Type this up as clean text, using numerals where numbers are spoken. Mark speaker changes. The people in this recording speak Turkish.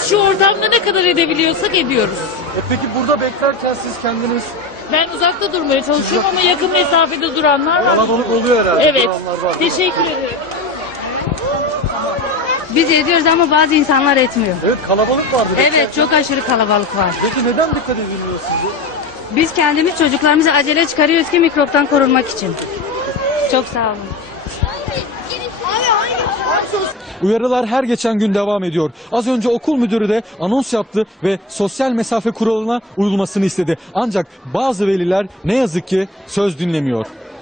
Speaker 1: Şu ortamda ne kadar edebiliyorsak ediyoruz.
Speaker 2: Peki burada beklerken siz kendiniz
Speaker 1: Ben uzakta durmaya çalışıyorum ama yakın mesafede duranlar var.
Speaker 2: kalabalık oluyor herhalde.
Speaker 1: Evet.
Speaker 2: duranlar var.
Speaker 1: Teşekkür ederim.
Speaker 3: Biz ediyoruz ama bazı insanlar etmiyor.
Speaker 2: Evet, kalabalık vardı.
Speaker 3: Evet, çok aşırı kalabalık var.
Speaker 2: Peki neden dikkat edilmiyor sizi?
Speaker 3: Biz kendimiz çocuklarımızı acele çıkarıyoruz ki mikroptan korunmak için. Çok sağ olun.
Speaker 2: Uyarılar her geçen gün devam ediyor. Az önce okul müdürü de anons yaptı ve sosyal mesafe kuralına uyulmasını istedi. Ancak bazı veliler ne yazık ki söz dinlemiyor.